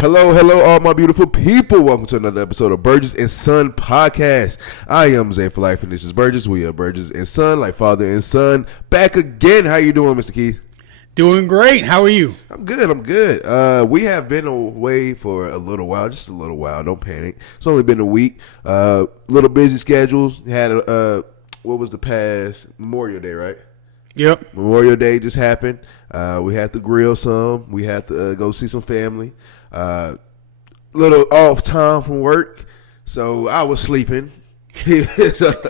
Hello, all my beautiful people. Welcome to another episode of Burgess&Son Podcast. I am Zay for Life, and this is Burgess. We are Burgess&Son, like father and son. Back again. How you doing, Mr. Keith? Doing great. How are you? I'm good. We have been away for a little while, just a little while. Don't panic. It's only been a week. Little busy schedules. Had what was the past Memorial Day, right? Yep. Memorial Day just happened. We had to grill some. We had to go see some family. Little off time from work, so I was sleeping. So,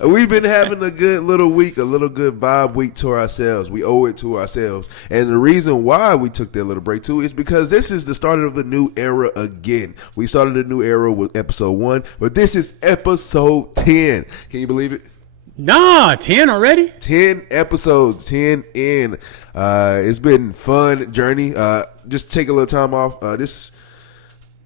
we've been having a good little week, a little good vibe week to ourselves. We owe it to ourselves. And the reason why we took that little break too is because this is the start of a new era again. We started a new era with episode 1, but this is episode 10. Can you believe it? Nah, 10 already? 10 episodes, 10 in. It's been a fun journey. Just take a little time off. This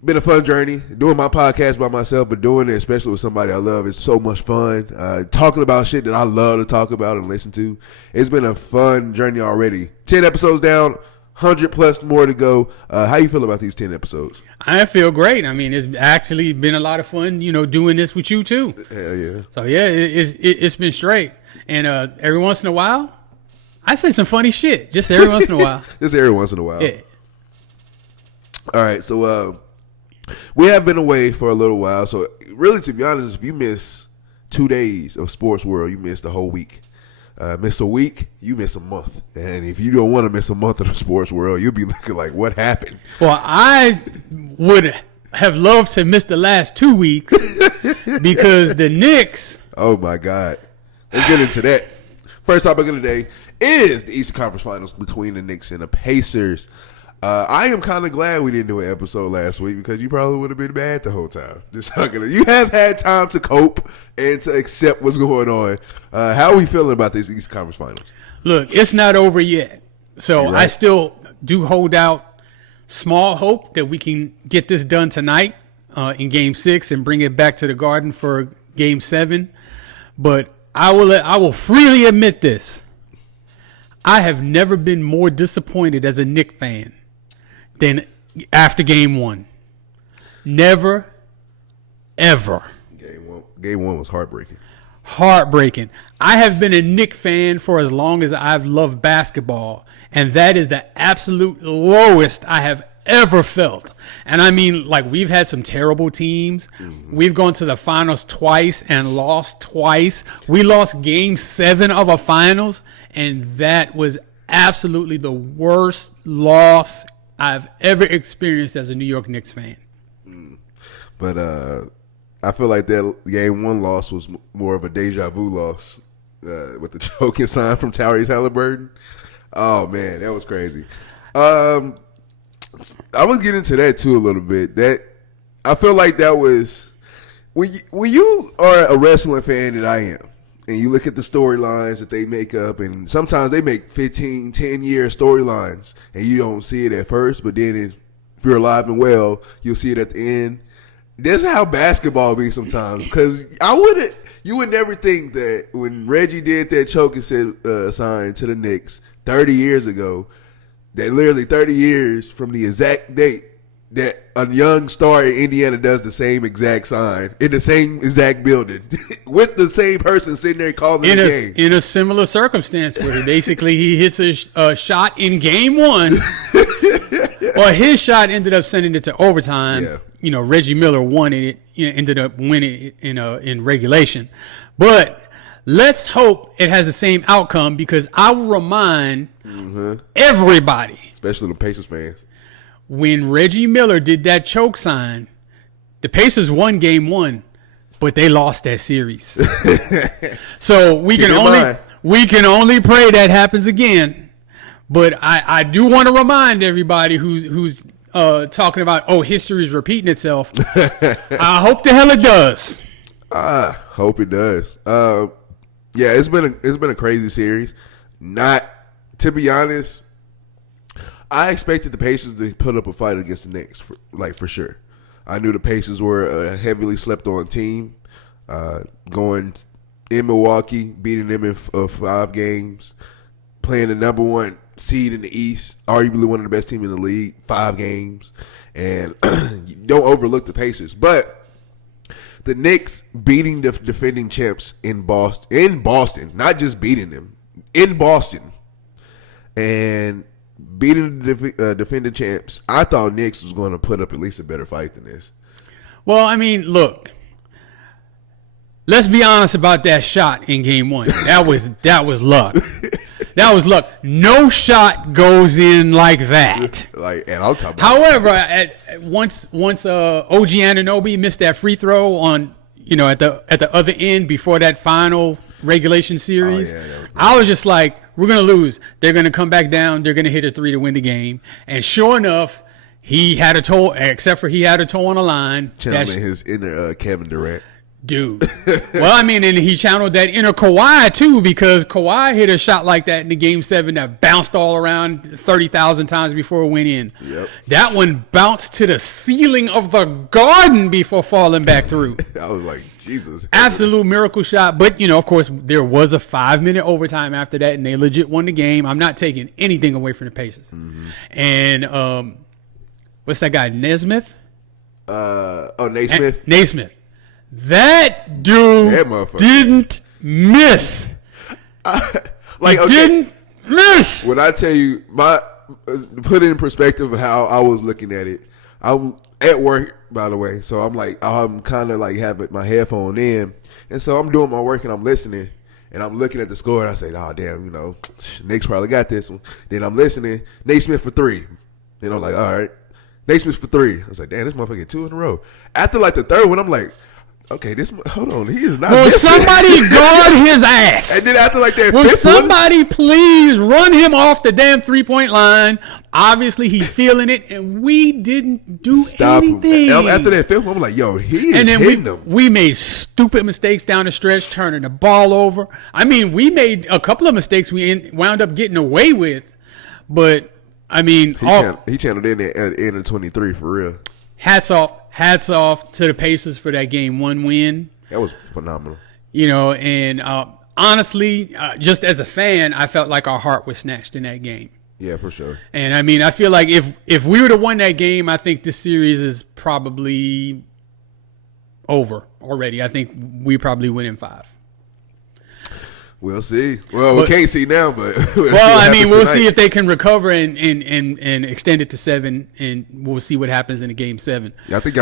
been a fun journey. Doing my podcast by myself, but doing it especially with somebody I love is so much fun. Talking about shit that I love to talk about and listen to. It's been a fun journey already. 10 episodes down, 100 plus more to go. How you feel about these 10 episodes? I feel great. I mean, it's actually been a lot of fun, doing this with you too. Hell yeah. So yeah, it's been straight. And every once in a while, I say some funny shit. Just every once in a while. Just every once in a while. Yeah. All right, so we have been away for a little while. So really, to be honest, if you miss 2 days of sports world, you miss the whole week. Miss a week, you miss a month. And if you don't want to miss a month of the sports world, you'll be looking like, what happened? Well, I would have loved to miss the last 2 weeks because the Knicks. Oh, my God. Let's get into that. First topic of the day is the Eastern Conference Finals between the Knicks and the Pacers. I am kind of glad we didn't do an episode last week because you probably would have been mad the whole time. Just talking. You have had time to cope and to accept what's going on. How are we feeling about this Eastern Conference Finals? Look, it's not over yet. So right. I still do hold out small hope that we can get this done tonight in Game 6 and bring it back to the Garden for Game 7. But I will freely admit this. I have never been more disappointed as a Knicks fan than after Game 1. Never, ever. Game one was heartbreaking. Heartbreaking. I have been a Knicks fan for as long as I've loved basketball, and that is the absolute lowest I have ever felt. And I mean, like, we've had some terrible teams. Mm-hmm. We've gone to the finals twice and lost twice. We lost Game 7 of a finals, and that was absolutely the worst loss I've ever experienced as a New York Knicks fan. But I feel like that Game 1 loss was more of a deja vu loss with the choking sign from Tyrese Halliburton. Oh, man, that was crazy. I was getting into that, too, a little bit. That I feel like that was when you are a wrestling fan that I am, and you look at the storylines that they make up, and sometimes they make 15, 10-year storylines, and you don't see it at first, but then if you're alive and well, you'll see it at the end. That's how basketball be sometimes, because you would never think that when Reggie did that choking sign to the Knicks 30 years ago, that literally 30 years from the exact date that a young star in Indiana does the same exact sign in the same exact building with the same person sitting there calling the game. In a similar circumstance where basically he hits a shot in Game 1 or his shot ended up sending it to overtime. Yeah. Reggie Miller won it, ended up winning it in regulation. But let's hope it has the same outcome because I will remind everybody, especially the Pacers fans, when Reggie Miller did that choke sign, the Pacers won Game 1, but they lost that series. So we can only pray that happens again. But I do want to remind everybody who's talking about history is repeating itself. I hope the hell it does. I hope it does. Yeah, it's been a crazy series. Not to be honest. I expected the Pacers to put up a fight against the Knicks, for sure. I knew the Pacers were a heavily slept-on team, going in Milwaukee, beating them in 5 games, playing the number 1 seed in the East, arguably one of the best teams in the league, 5 games, and you don't overlook the Pacers. But the Knicks beating the defending champs in Boston, not just beating them, in Boston, and beating the defending champs, I thought Knicks was going to put up at least a better fight than this. Well, I mean, look. Let's be honest about that shot in Game 1. That was luck. That was luck. No shot goes in like that. And I'll talk about. However, once OG Anunoby missed that free throw on, at the other end before that final regulation series, I was just like, we're gonna lose. They're gonna come back down. They're gonna hit a 3 to win the game. And sure enough, he had a toe. Except for he had a toe on the line. Channeling his inner Kevin Durant. Dude. Well, I mean, and he channeled that inner Kawhi, too, because Kawhi hit a shot like that in the Game 7 that bounced all around 30,000 times before it went in. Yep. That one bounced to the ceiling of the Garden before falling back through. I was like, Jesus. Absolute miracle shot. But, of course, there was a 5-minute overtime after that, and they legit won the game. I'm not taking anything away from the Pacers. Mm-hmm. And what's that guy, Nesmith? Naismith? Naismith. That dude didn't miss. Didn't miss. When I tell you, put it in perspective of how I was looking at it. I'm at work, by the way, so I'm kind of like having my headphone in, and so I'm doing my work and I'm listening, and I'm looking at the score and I say, oh damn, Knicks probably got this one. Then I'm listening, Naismith for 3. Then I'm like, all right, Naismith for 3. I was like, damn, this motherfucker 2 in a row. After like the third one, I'm like, okay, hold on, he is not. Will missing. Somebody guard his ass? And then after like that, will somebody please run him off the damn 3-point line? Obviously, he's feeling it, and we didn't do anything. Him. After that fifth one, I'm like, yo, he is hitting them. We made stupid mistakes down the stretch, turning the ball over. I mean, we made a couple of mistakes we wound up getting away with, but I mean, he channeled in at the end of 23 for real. Hats off to the Pacers for that Game 1 win. That was phenomenal. And honestly, just as a fan, I felt like our heart was snatched in that game. Yeah, for sure. And I mean, I feel like if we would have won that game, I think this series is probably over already. I think we probably win in 5. We'll see. Well, we can't see now, but we'll see if they can recover and extend it to 7, and we'll see what happens in the Game 7. Yeah, I think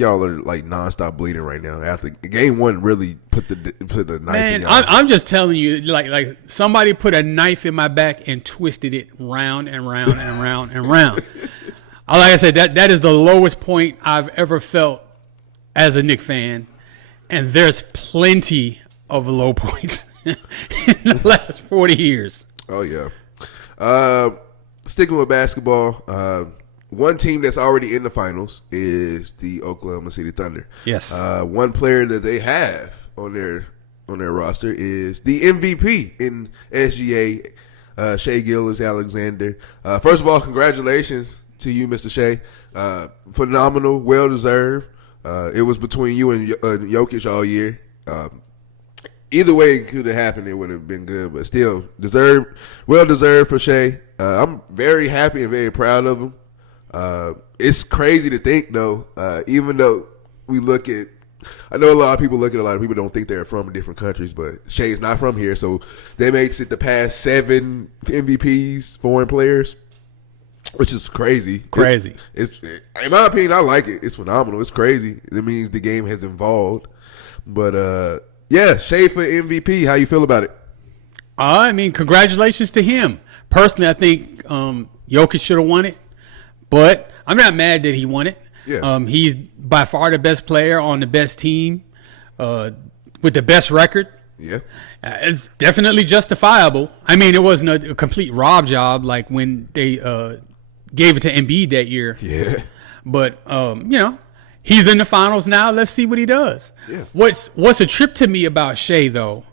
y'all are like nonstop bleeding right now. After Game 1, really put the knife in y'all. I'm just telling you, like somebody put a knife in my back and twisted it round and round and round and round. Like I said, that is the lowest point I've ever felt as a Knicks fan, and there's plenty of low points in the last 40 years. Oh, yeah. Sticking with basketball, one team that's already in the finals is the Oklahoma City Thunder. Yes. One player that they have on their roster is the MVP in SGA, Shai Gilgeous-Alexander. First of all, congratulations to you, Mr. Shai. Phenomenal, well-deserved. It was between you and Jokic all year. Either way it could have happened, it would have been good, but still well deserved for Shai. I'm very happy and very proud of him. It's crazy to think though, even though I know a lot of people don't think they're from different countries, but Shai's not from here, so that makes it the past 7 MVPs, foreign players, which is crazy. It's in my opinion, I like it. It's phenomenal. It's crazy. It means the game has evolved, but yeah, Shai for MVP. How you feel about it? I mean, congratulations to him. Personally, I think Jokic should have won it, but I'm not mad that he won it. Yeah. He's by far the best player on the best team with the best record. Yeah. It's definitely justifiable. I mean, it wasn't a complete rob job like when they gave it to Embiid that year. Yeah. But, he's in the finals now. Let's see what he does. Yeah. What's a trip to me about Shai, though,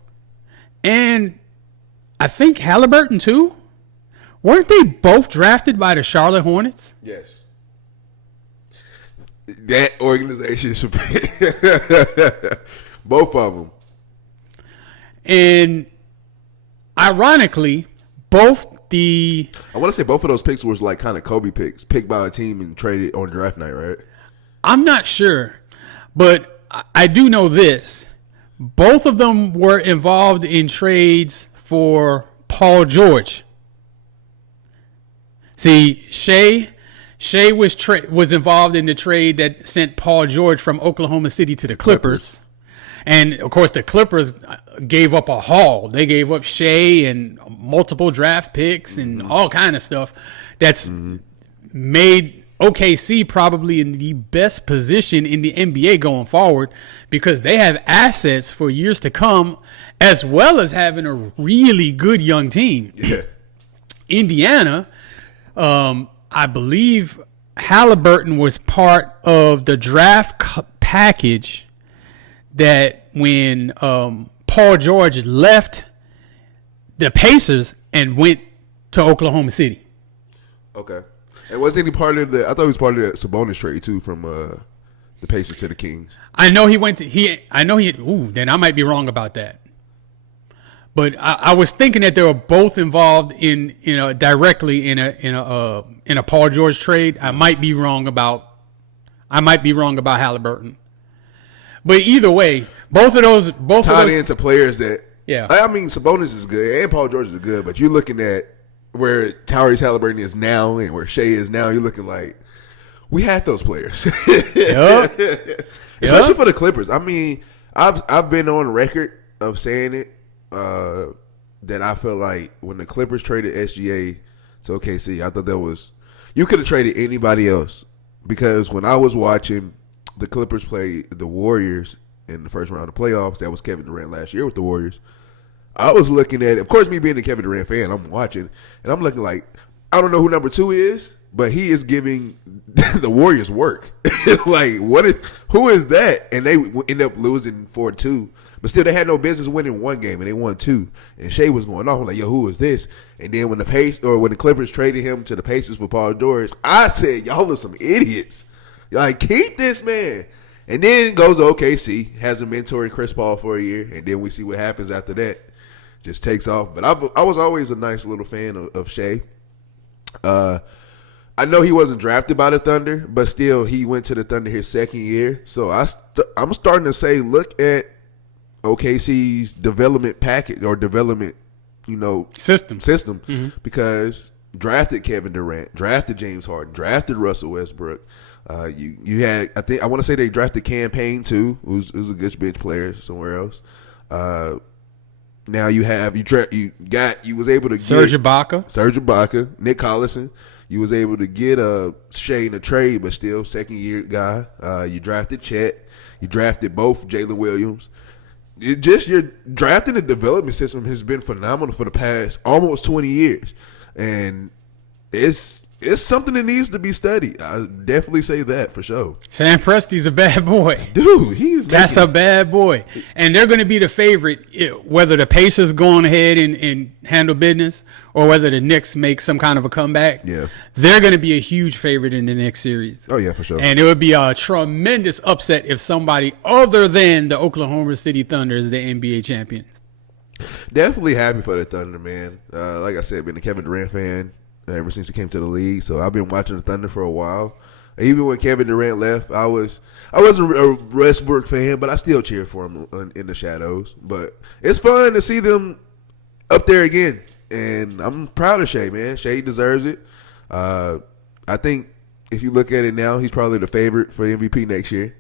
and I think Halliburton, too, weren't they both drafted by the Charlotte Hornets? Yes. That organization should be both of them. And ironically, I want to say both of those picks was like kind of Kobe picks, picked by a team and traded on draft night, right? I'm not sure, but I do know this. Both of them were involved in trades for Paul George. See, Shea was involved in the trade that sent Paul George from Oklahoma City to the Clippers. And, of course, the Clippers gave up a haul. They gave up Shea and multiple draft picks and all kind of stuff that's made OKC probably in the best position in the NBA going forward because they have assets for years to come as well as having a really good young team. Yeah. Indiana, I believe Halliburton was part of the draft package that when Paul George left the Pacers and went to Oklahoma City. Okay. And was any part of I thought he was part of the Sabonis trade too from the Pacers to the Kings. I know then I might be wrong about that. But I was thinking that they were both involved in directly in a Paul George trade. I might be wrong about Halliburton. But either way, both of those tied into players that yeah. I mean Sabonis is good and Paul George is good, but you're looking at where Tyrese Halliburton is now and where Shea is now, you're looking like we had those players. Yep. Especially for the Clippers. I mean, I've been on record of saying it that I feel like when the Clippers traded SGA to OKC, I thought you could have traded anybody else because when I was watching the Clippers play the Warriors in the first round of playoffs, that was Kevin Durant last year with the Warriors. I was looking at it. Of course, me being a Kevin Durant fan, I'm watching, and I'm looking like, I don't know who number 2 is, but he is giving the Warriors work. Like, who is that? And they end up losing 4-2. But still, they had no business winning one game, and they won 2. And Shea was going off. I'm like, yo, who is this? And then when the Clippers traded him to the Pacers for Paul George, I said, y'all are some idiots. Like, keep this man. And then goes to OKC, has a mentor in Chris Paul for a year, and then we see what happens after that. Just takes off. But I was always a nice little fan of Shea. I know he wasn't drafted by the Thunder, but still he went to the Thunder his second year. So I'm starting to say, look at OKC's development package or development, system because drafted Kevin Durant, drafted James Harden, drafted Russell Westbrook. You had I want to say they drafted Campaign too, who's a good bench player somewhere else. Now you was able to get Serge Ibaka, Nick Collison. You was able to get Shea in a trade, but still second year guy. You drafted Chet. You drafted both Jalen Williams. Your drafting and development system has been phenomenal for the past almost 20 years, and it's something that needs to be studied. I definitely say that for sure. Sam Presti's a bad boy. Dude, that's a bad boy. And they're going to be the favorite, whether the Pacers go on ahead and handle business or whether the Knicks make some kind of a comeback. Yeah. They're going to be a huge favorite in the next series. Oh, yeah, for sure. And it would be a tremendous upset if somebody other than the Oklahoma City Thunder is the NBA champions. Definitely happy for the Thunder, man. Like I said, been a Kevin Durant fan ever since he came to the league, so I've been watching the Thunder for a while. Even when Kevin Durant left, I wasn't a Westbrook fan, but I still cheered for him in the shadows. But it's fun to see them up there again, and I'm proud of Shea, man. Shea deserves it. I think if you look at it now, he's probably the favorite for MVP next year.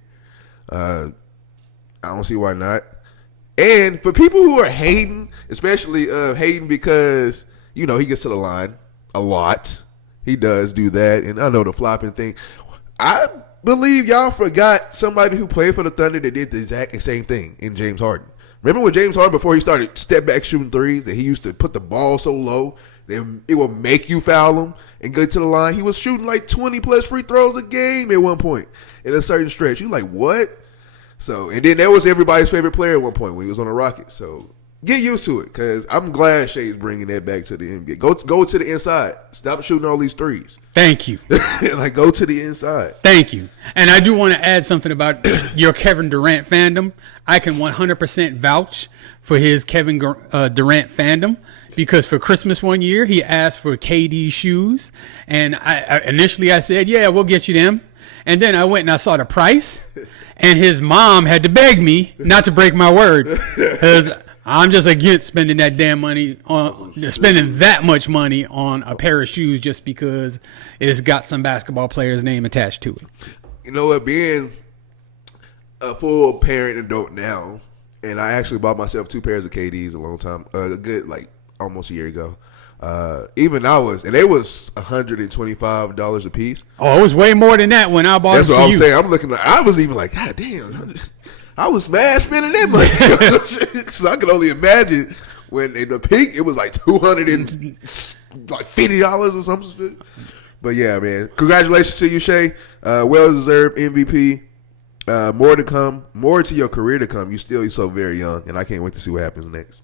I don't see why not. And for people who are hating, especially hating because he gets to the line a lot. He does do that, and I know the flopping thing. I believe y'all forgot somebody who played for the Thunder that did the exact same thing in James Harden. Remember when James Harden, before he started step back shooting threes, that he used to put the ball so low that it would make you foul him and go to the line? He was shooting like 20-plus free throws a game at one point in a certain stretch. You like, what? So, and then that was everybody's favorite player at one point when he was on the Rockets. So, get used to it, because I'm glad Shea's bringing that back to the NBA. Go to the inside. Stop shooting all these threes. Thank you. Like, go to the inside. Thank you. And I do want to add something about your Kevin Durant fandom. I can 100% vouch for his Kevin Durant fandom. because for Christmas one year, he asked for KD shoes. And initially I said, yeah, we'll get you them. And then I went and I saw the price. And his mom had to beg me not to break my word. Because I'm just against spending that spending that much money on a pair of shoes just because it's got some basketball player's name attached to it. You know what? Being a full parent adult now, and I actually bought myself 2 pairs of KDs a long time, a good almost a year ago. Even I was, and it was $125 a piece. Oh, it was way more than that when I bought That's it. That's what I'm saying. I'm looking. I was even like, God damn, I was mad spending that money. So I could only imagine when in the peak it was like $250 or something. But yeah, man, congratulations to you, Shea. Well deserved MVP. More to come, more to your career to come. You're so very young, and I can't wait to see what happens next.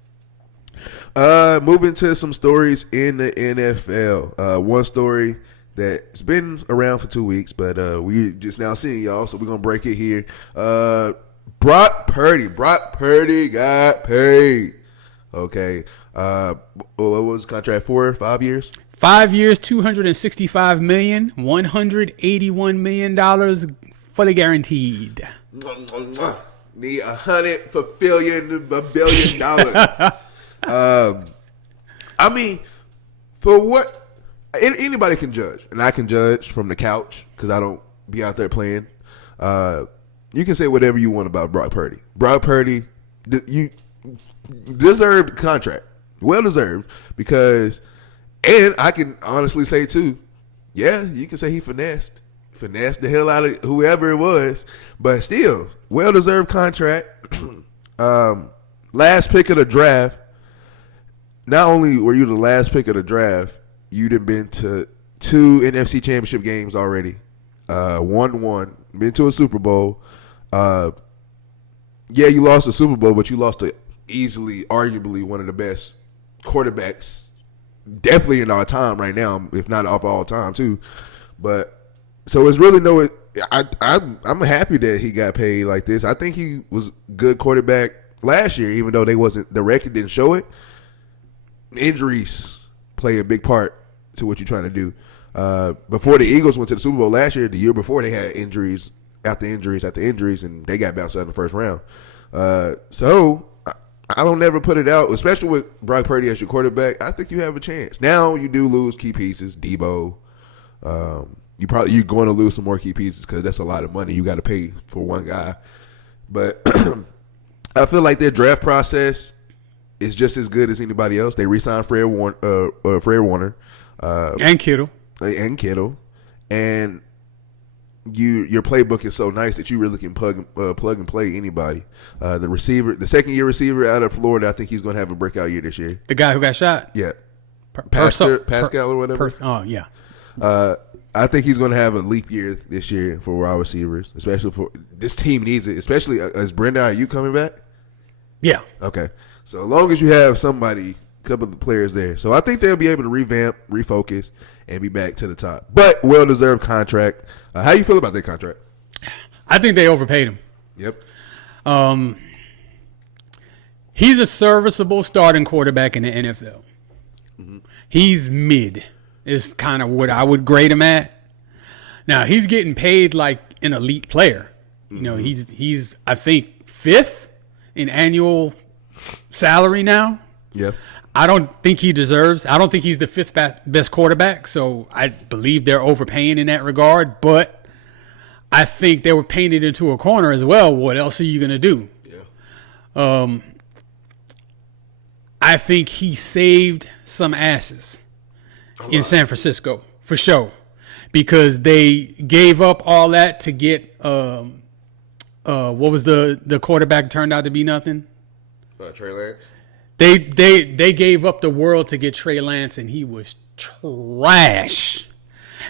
Moving to some stories in the NFL. One story that's been around for 2 weeks, but we just now seeing y'all, so we're gonna break it here. Brock Purdy got paid. Okay. What was the contract for? 5 years? 5 years, $265 million, $181 million for the guaranteed. Need $100 billion. I mean, for what? Anybody can judge, and I can judge from the couch because I don't be out there playing. You can say whatever you want about Brock Purdy. Brock Purdy, you deserved contract, well deserved, because, and I can honestly say too, yeah, you can say he finessed the hell out of whoever it was, but still, well deserved contract. Last pick of the draft. Not only were you the last pick of the draft, you'd have been to 2 NFC Championship games already. Won, been to a Super Bowl. Yeah, you lost the Super Bowl, but you lost to easily, arguably one of the best quarterbacks, definitely in our time right now, if not of all time too. But so it's really I'm happy that he got paid like this. I think he was good quarterback last year, even though the record didn't show it. Injuries play a big part to what you're trying to do. Before the Eagles went to the Super Bowl last year, the year before they had injuries after injuries, and they got bounced out in the first round. So I don't never put it out, especially with Brock Purdy as your quarterback. I think you have a chance. Now you do lose key pieces, Debo. You're going to lose some more key pieces because that's a lot of money you got to pay for one guy. But I feel like their draft process is just as good as anybody else. They re-signed Fred Warner, and Kittle, and your playbook is so nice that you really can plug and play anybody. The second-year receiver out of Florida, I think he's going to have a breakout year this year. The guy who got shot? Yeah. Pascal or whatever? Oh, yeah. I think he's going to have a leap year this year for wide receivers, especially for this team needs it, especially as Brenda, are you coming back? Yeah. Okay. So as long as you have a couple of players there. So I think they'll be able to revamp, refocus, and be back to the top. But well-deserved contract. How you feel about that contract? I think they overpaid him. Yep. He's a serviceable starting quarterback in the NFL. Mm-hmm. He's mid is kind of what I would grade him at. Now, he's getting paid like an elite player. You know, he's I think 5th in annual salary now. Yeah. I don't think he's the 5th best quarterback, so I believe they're overpaying in that regard, but I think they were painted into a corner as well. What else are you going to do? Yeah. I think he saved some asses in San Francisco, for sure, because they gave up all that to get what was the quarterback turned out to be nothing? Trey Lance. They gave up the world to get Trey Lance, and he was trash.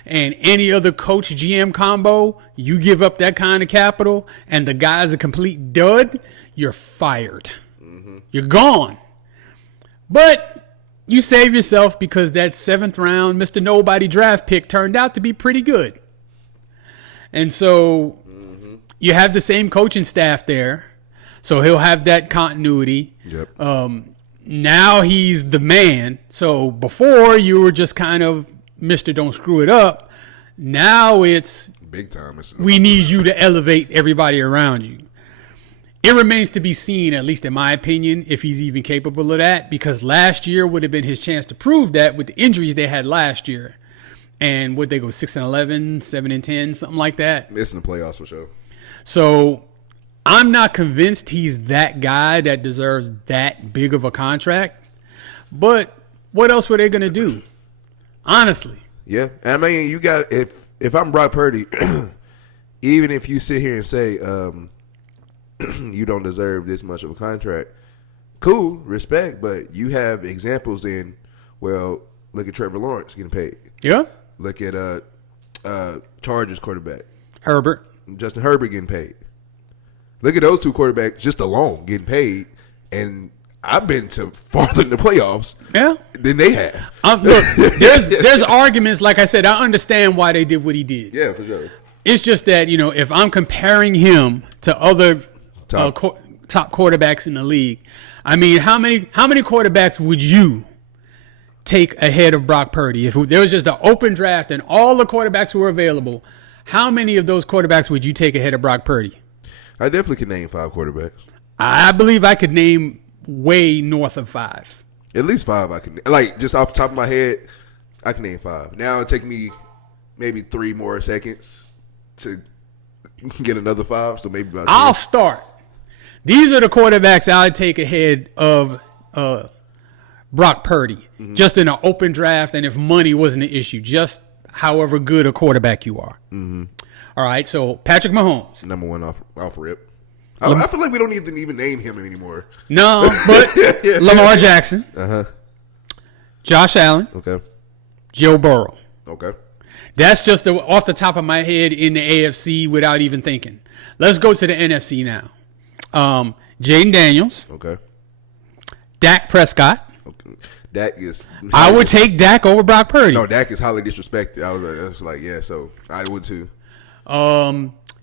And any other coach GM combo, you give up that kind of capital, and the guy's a complete dud, you're fired. Mm-hmm. You're gone. But you save yourself because that 7th round Mr. Nobody draft pick turned out to be pretty good. And so you have the same coaching staff there, so he'll have that continuity. Yep. Now he's the man. So before you were just kind of Mr. Don't Screw It Up. Now it's big time. We need you to elevate everybody around you. It remains to be seen, at least in my opinion, if he's even capable of that, because last year would have been his chance to prove that with the injuries they had last year. And would they go 6-11, 7-10, something like that? Missing the playoffs for sure. So I'm not convinced he's that guy that deserves that big of a contract. But what else were they going to do? Honestly. Yeah. I mean, you got if I'm Brock Purdy, even if you sit here and say you don't deserve this much of a contract, cool, respect, but you have examples in, well, look at Trevor Lawrence getting paid. Yeah. Look at Chargers quarterback. Justin Herbert getting paid. Look at those two quarterbacks just alone getting paid, and I've been to farther in the playoffs than they have. Look, there's arguments. Like I said, I understand why they did what he did. Yeah, for sure. It's just that, if I'm comparing him to other top quarterbacks in the league, I mean, how many quarterbacks would you take ahead of Brock Purdy? If there was just an open draft and all the quarterbacks were available, how many of those quarterbacks would you take ahead of Brock Purdy? I definitely could name 5 quarterbacks. I believe I could name way north of 5. At least 5 I can. Like, just off the top of my head, I can name 5. Now it'll take me maybe 3 more seconds to get another 5, so maybe about 10. I'll start. These are the quarterbacks I would take ahead of Brock Purdy, just in an open draft, and if money wasn't an issue, just however good a quarterback you are. Mm-hmm. All right, so Patrick Mahomes. Number 1 off rip. I feel like we don't need to even name him anymore. No, but Lamar Jackson. Uh-huh. Josh Allen. Okay. Joe Burrow. Okay. That's just off the top of my head in the AFC without even thinking. Let's go to the NFC now. Jaden Daniels. Okay. Dak Prescott. Okay. Dak is. I would take Dak over Brock Purdy. No, Dak is highly disrespected. I was like, yeah, so I would too.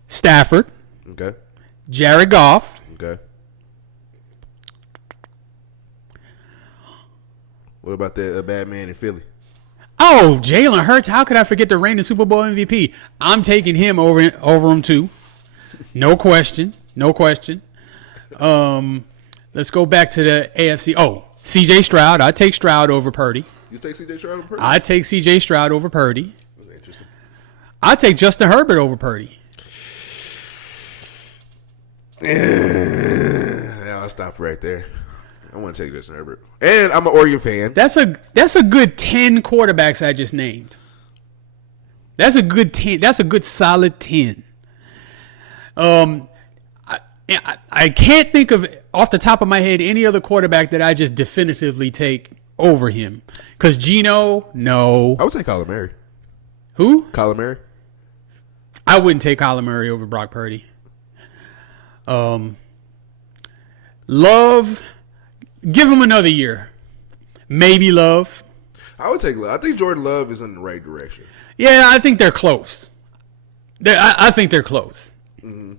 Stafford. Okay. Jared Goff. Okay. What about that bad man in Philly? Oh, Jalen Hurts. How could I forget the reigning Super Bowl MVP? I'm taking him over him too. No question. No question. Let's go back to the AFC. Oh, C.J. Stroud. I'd take Stroud over Purdy. You take C.J. Stroud over Purdy? I'd take C.J. Stroud over Purdy. That's interesting. I'd take Justin Herbert over Purdy. Yeah, I'll stop right there. I want to take Justin Herbert. And I'm an Oregon fan. That's a good 10 quarterbacks I just named. That's a good 10. That's a good solid 10. I can't think of, off the top of my head, any other quarterback that I just definitively take over him. Because Geno, no. I would say Kyler Murray. Who? Kyler Murray. I wouldn't take Kyler Murray over Brock Purdy. Love, give him another year. Maybe Love. I would take Love. I think Jordan Love is in the right direction. Yeah, I think they're close. I think they're close. Mm-hmm.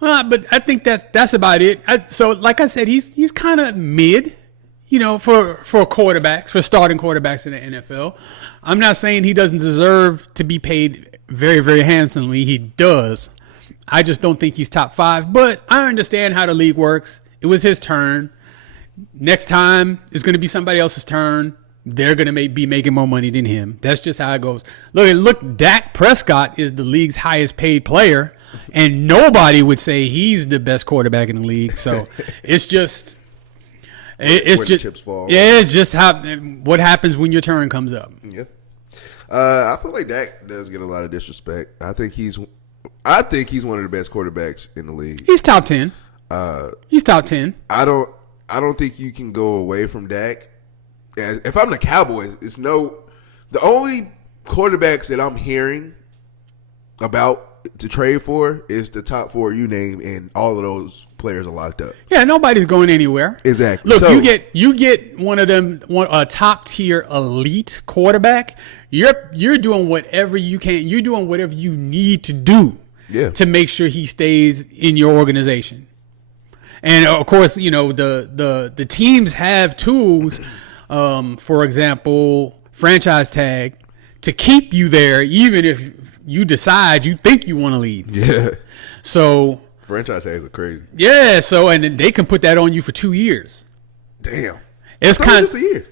But I think that's about it. So, like I said, he's kind of mid, for quarterbacks, for starting quarterbacks in the NFL. I'm not saying he doesn't deserve to be paid very, very handsomely. He does. I just don't think he's top 5. But I understand how the league works. It was his turn. Next time, it's going to be somebody else's turn. They're going to be making more money than him. That's just how it goes. Look, Dak Prescott is the league's highest paid player, and nobody would say he's the best quarterback in the league. So it's just, it's just, chips fall. Yeah, it's just what happens when your turn comes up. Yeah, I feel like Dak does get a lot of disrespect. I think he's one of the best quarterbacks in the league. He's top 10. He's top 10. I don't think you can go away from Dak. If I'm the Cowboys, the only quarterbacks that I'm hearing about to trade for is the top 4 you name, and all of those players are locked up. Yeah, nobody's going anywhere. Exactly. Look, you get one of them, a top tier elite quarterback. You're doing whatever you can. You're doing whatever you need to do to make sure he stays in your organization. And of course, the teams have tools. For example, franchise tag to keep you there, even if you decide you think you want to leave. Yeah. So franchise tags are crazy. Yeah. So and they can put that on you for 2 years. Damn. It's kind of just a year.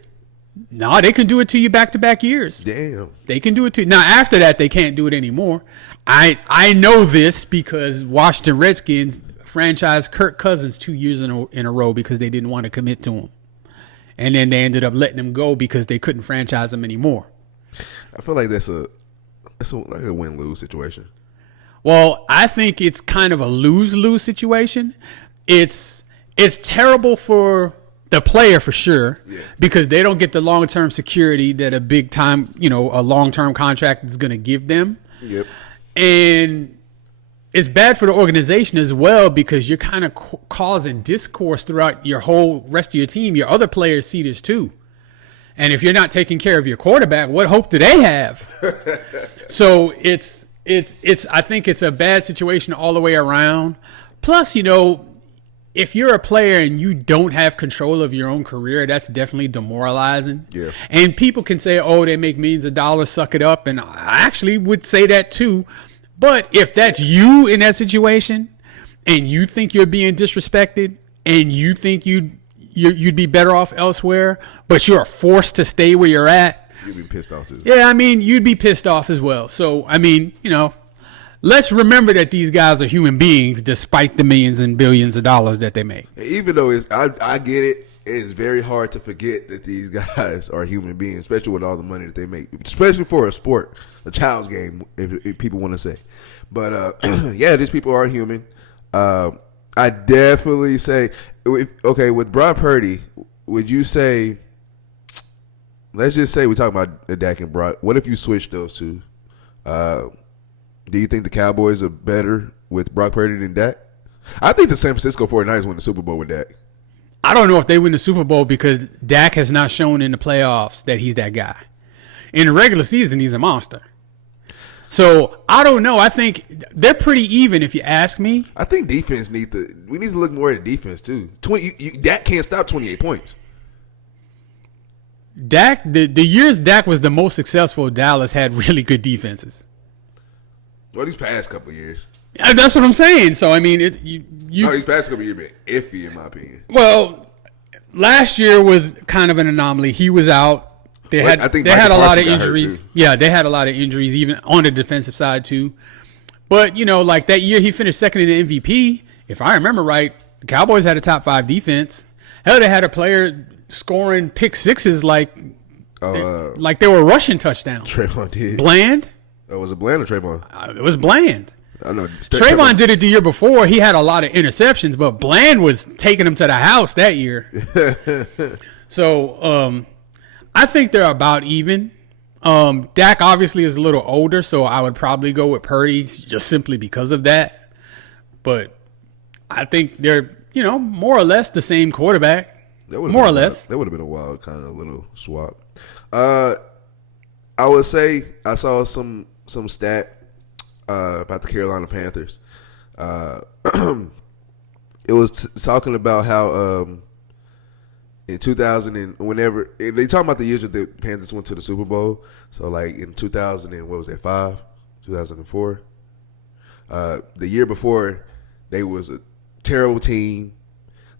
No, they can do it to you back-to-back years. Damn. They can do it to you. Now, after that, they can't do it anymore. I know this because Washington Redskins franchised Kirk Cousins 2 years in a row because they didn't want to commit to him. And then they ended up letting him go because they couldn't franchise him anymore. I feel like that's like a win-lose situation. Well, I think it's kind of a lose-lose situation. It's terrible for the player for sure, because they don't get the long-term security that a big-time, a long-term contract is going to give them. Yep. And it's bad for the organization as well because you're kind of causing discourse throughout your whole rest of your team. Your other players see this too. And if you're not taking care of your quarterback, what hope do they have? So I think it's a bad situation all the way around. Plus, if you're a player and you don't have control of your own career, that's definitely demoralizing. Yeah. And people can say, oh, they make millions of dollars, suck it up. And I actually would say that too. But if that's you in that situation and you think you're being disrespected and you think you'd be better off elsewhere, but you're forced to stay where you're at. You'd be pissed off too. Yeah, you'd be pissed off as well. So, let's remember that these guys are human beings despite the millions and billions of dollars that they make. Even though I get it, it's very hard to forget that these guys are human beings, especially with all the money that they make, especially for a sport, a child's game, if people want to say. But, these people are human. I definitely say, with Brock Purdy, would you say, let's just say we're talking about Dak and Brock. What if you switch those two? Do you think the Cowboys are better with Brock Purdy than Dak? I think the San Francisco 49ers win the Super Bowl with Dak. I don't know if they win the Super Bowl because Dak has not shown in the playoffs that he's that guy. In the regular season, he's a monster. So, I don't know. I think they're pretty even if you ask me. I think defense we need to look more at defense too. Dak can't stop 28 points. Dak, the years Dak was the most successful, Dallas had really good defenses. Well, these past couple of years. That's what I'm saying. So, these past couple of years been iffy in my opinion. Well, last year was kind of an anomaly. He was out. They had a lot of injuries. Yeah, they had a lot of injuries, even on the defensive side too. But like that year, he finished second in the MVP. If I remember right, the Cowboys had a top 5 defense. Hell, they had a player scoring pick sixes like they were rushing touchdowns. Trayvon did. Bland. Was it Bland or Trayvon? It was Bland. I know. Trayvon did it the year before. He had a lot of interceptions, but Bland was taking him to the house that year. So, I think they're about even. Dak obviously is a little older, so I would probably go with Purdy just simply because of that. But I think they're, more or less the same quarterback. More or less. That would have been a wild kind of little swap. I would say I saw some stat about the Carolina Panthers. It was talking about how in 2000 and whenever they talking about the years that the Panthers went to the Super Bowl. So like in 2000 and what was that, 2004. The year before they was a terrible team.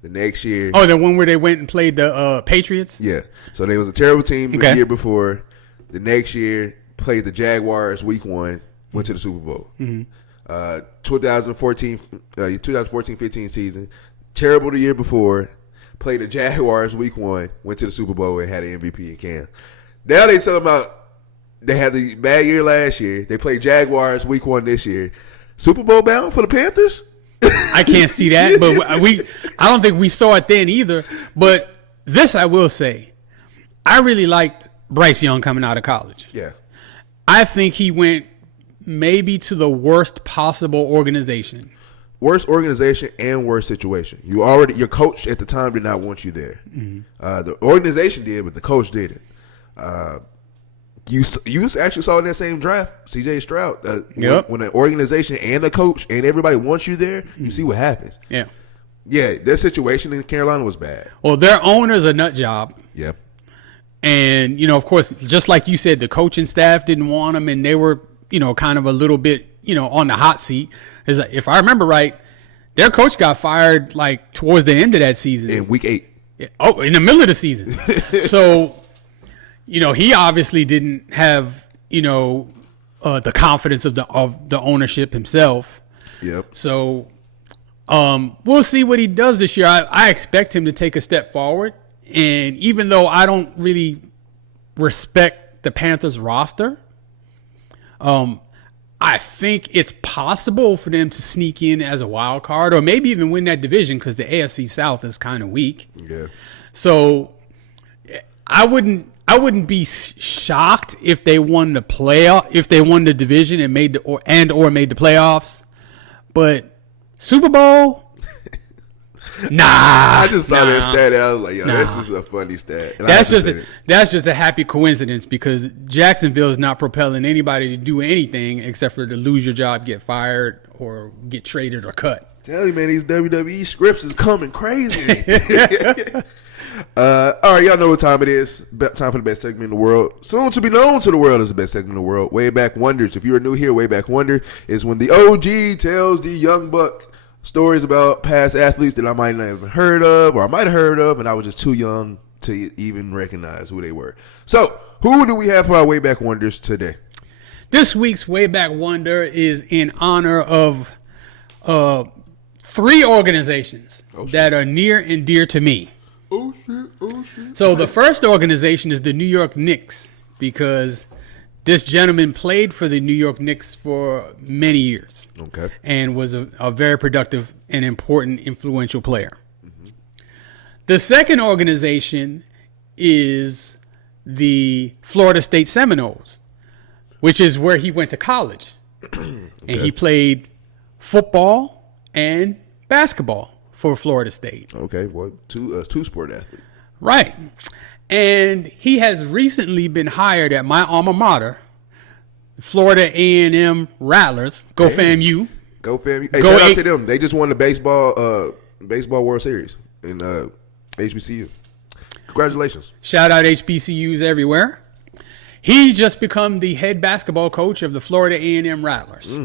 The next year, the one where they went and played the Patriots. Yeah, so they was a terrible team the year before. The next year, played the Jaguars week 1, went to the Super Bowl. Mm-hmm. 2014-15 season, terrible the year before, played the Jaguars week 1, went to the Super Bowl and had an MVP in Cam. Now they talking about they had the bad year last year. They played Jaguars week 1 this year. Super Bowl bound for the Panthers? I can't see that, but I don't think we saw it then either. But this I will say, I really liked Bryce Young coming out of college. Yeah. I think he went maybe to the worst possible organization. Worst organization and worst situation. Your coach at the time did not want you there. Mm-hmm. The organization did, but the coach didn't. You actually saw in that same draft, C.J. Stroud. When an organization and a coach and everybody wants you there, you see what happens. Yeah. Yeah, their situation in Carolina was bad. Well, their owner's a nut job. Yep. And, of course, just like you said, the coaching staff didn't want him, and they were, kind of a little bit, on the hot seat. If I remember right, their coach got fired, like, towards the end of that season. In week 8. Oh, in the middle of the season. So, he obviously didn't have, the confidence of the ownership himself. Yep. So, we'll see what he does this year. I expect him to take a step forward. And even though I don't really respect the Panthers roster, I think it's possible for them to sneak in as a wild card or maybe even win that division because the AFC South is kind of weak. Yeah. So I wouldn't be shocked if they won the division and made made the playoffs. But Super Bowl, nah. I just saw that stat. I was like, yo, this is a funny stat. And that's just a happy coincidence because Jacksonville is not propelling anybody to do anything except for to lose your job, get fired, or get traded or cut. Tell you, man, these WWE scripts is coming crazy. All right, y'all know what time it is. Time for the best segment in the world. Soon to be known to the world as the best segment in the world. Way Back Wonders. If you are new here, Way Back Wonder is when the OG tells the young buck stories about past athletes that I might not have heard of or I might have heard of, and I was just too young to even recognize who they were. So, who do we have for our Way Back Wonders today? This week's Way Back Wonder is in honor of 3 organizations that are near and dear to me. Oh, shit. So, the first organization is the New York Knicks because this gentleman played for the New York Knicks for many years. Okay. And was a very productive and important, influential player. Mm-hmm. The second organization is the Florida State Seminoles, which is where he went to college. Okay. And he played football and basketball for Florida State. Okay, well, two-sport athlete. Right. And he has recently been hired at my alma mater, Florida A&M Rattlers. Go FAMU. Go FAMU. Hey, shout out to them. They just won the baseball World Series in HBCU. Congratulations. Shout out HBCUs everywhere. He just become the head basketball coach of the Florida A&M Rattlers.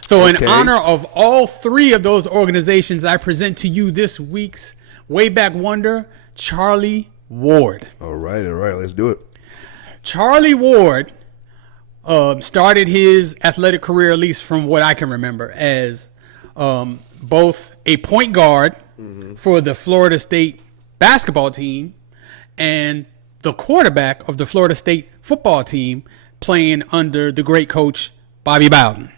So in honor of all 3 of those organizations, I present to you this week's Way Back Wonder, Charlie Ward. All right. Let's do it. Charlie Ward started his athletic career, at least from what I can remember, as both a point guard for the Florida State basketball team and the quarterback of the Florida State football team, playing under the great coach Bobby Bowden.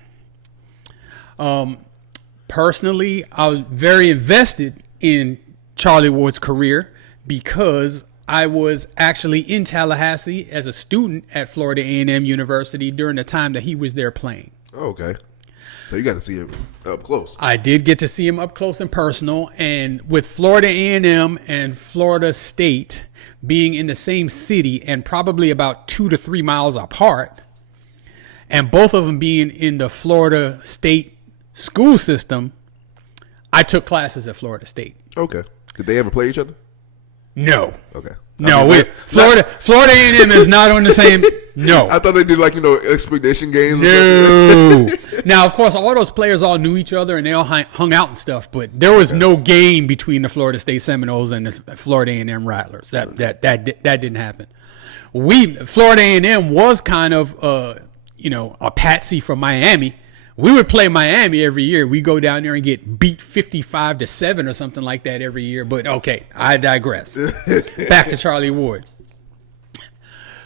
Personally, I was very invested in Charlie Ward's career because I was actually in Tallahassee as a student at Florida A&M University during the time that he was there playing. Oh, okay. So you got to see him up close. I did get to see him up close and personal. And with Florida A&M and Florida State being in the same city and probably about 2 to 3 miles apart, and both of them being in the Florida State school system, I took classes at Florida State. Okay. Did they ever play each other? No. Okay. No, Florida A&M is not on the same. No. I thought they did expedition games. No. Now, of course, all those players all knew each other and they all hung out and stuff, but there was no game between the Florida State Seminoles and the Florida A&M Rattlers. That didn't happen. Florida A&M was kind of a patsy from Miami. We would play Miami every year. We go down there and get beat 55-7 or something like that every year. But okay, I digress. Back to Charlie Ward.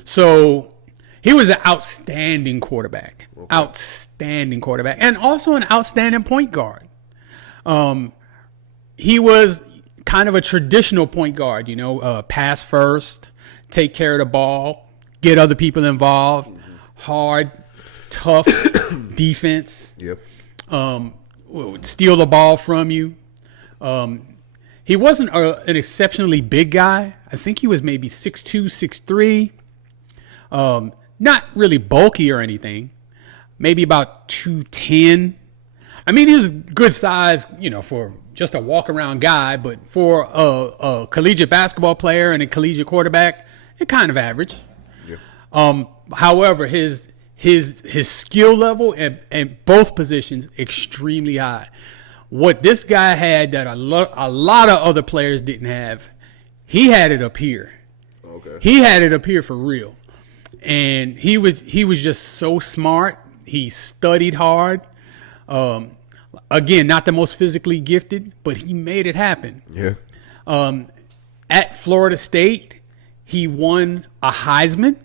So he was an outstanding quarterback. Okay. Outstanding quarterback. And also an outstanding point guard. He was kind of a traditional point guard, pass first, take care of the ball, get other people involved, hard, tough defense. Yep. Steal the ball from you. He wasn't an exceptionally big guy. I think he was maybe 6'2", 6'3". Not really bulky or anything. Maybe about 210. I mean, he was good size, for just a walk-around guy, but for a collegiate basketball player and a collegiate quarterback, it kind of average. Yeah. However, his skill level at both positions extremely high. What this guy had that a lot of other players didn't have, he had it up here. Okay. He had it up here for real, and he was just so smart. He studied hard. Again, not the most physically gifted, but he made it happen. Yeah. At Florida State, he won a Heisman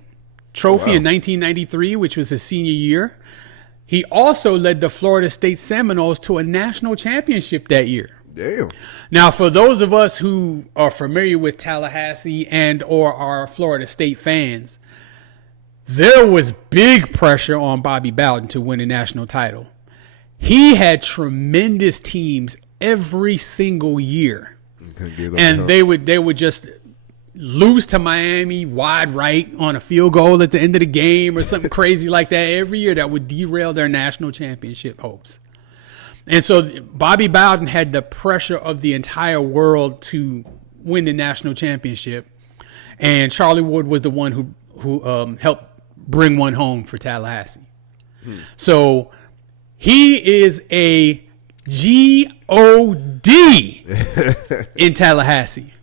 Trophy in 1993, which was his senior year. He also led the Florida State Seminoles to a national championship that year. Damn. Now, for those of us who are familiar with Tallahassee and or are Florida State fans, there was big pressure on Bobby Bowden to win a national title. He had tremendous teams every single year, and they would just lose to Miami wide right on a field goal at the end of the game or something crazy like that every year that would derail their national championship hopes. And so Bobby Bowden had the pressure of the entire world to win the national championship, and Charlie Ward was the one who helped bring one home for Tallahassee. So he is a G.O.D. in Tallahassee.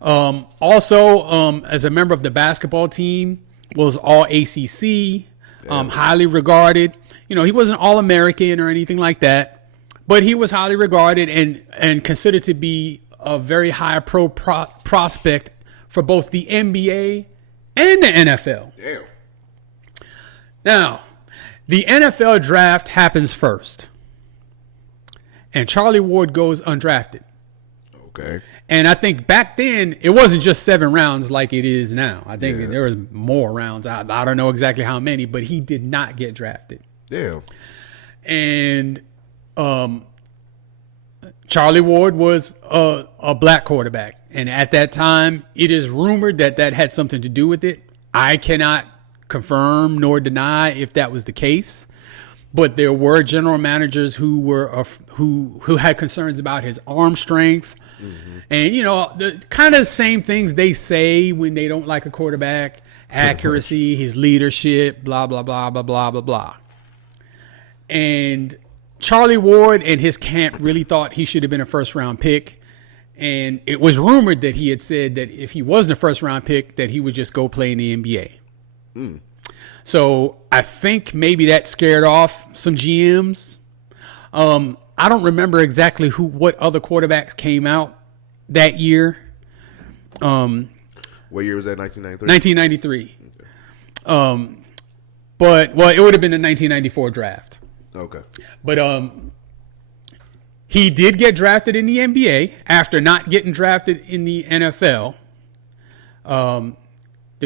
Also, as a member of the basketball team, was all ACC, highly regarded. He wasn't All-American or anything like that, but he was highly regarded and considered to be a very high prospect for both the NBA and the NFL. Damn. Now, the NFL draft happens first, and Charlie Ward goes undrafted. Okay. And I think back then, it wasn't just 7 rounds like it is now. I think there was more rounds. I don't know exactly how many, but he did not get drafted. Damn. And Charlie Ward was a black quarterback. And at that time, it is rumored that had something to do with it. I cannot confirm nor deny if that was the case. But there were general managers who had concerns about his arm strength. Mm-hmm. And, the kind of same things they say when they don't like a quarterback: accuracy, his leadership, blah, blah, blah, blah, blah, blah, blah. And Charlie Ward and his camp really thought he should have been a first-round pick. And it was rumored that he had said that if he wasn't a first-round pick, that he would just go play in the NBA. Mm. So I think maybe that scared off some GMs. I don't remember exactly what other quarterbacks came out that year. What year was that? 1993. 1993. Okay. But it would have been the 1994 draft. Okay. But he did get drafted in the NBA after not getting drafted in the NFL. The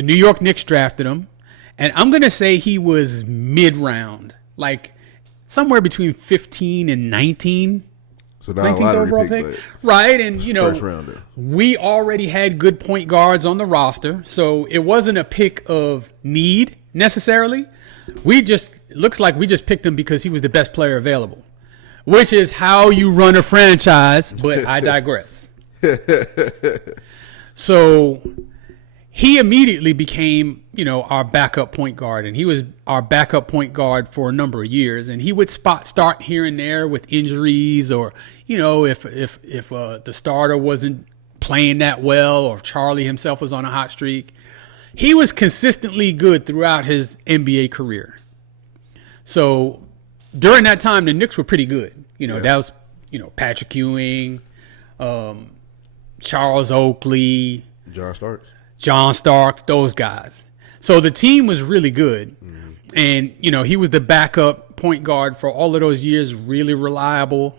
New York Knicks drafted him. And I'm going to say he was mid-round, like somewhere between 15 and 19. So not a lottery pick. Right, and, first rounder. We already had good point guards on the roster, so it wasn't a pick of need necessarily. Looks like we just picked him because he was the best player available, which is how you run a franchise, but I digress. So he immediately became, our backup point guard, and he was our backup point guard for a number of years. And he would spot start here and there with injuries, or if the starter wasn't playing that well, or if Charlie himself was on a hot streak. He was consistently good throughout his NBA career. So during that time, the Knicks were pretty good. That was Patrick Ewing, Charles Oakley, John Starks, those guys. So the team was really good. Mm-hmm. And, he was the backup point guard for all of those years, really reliable,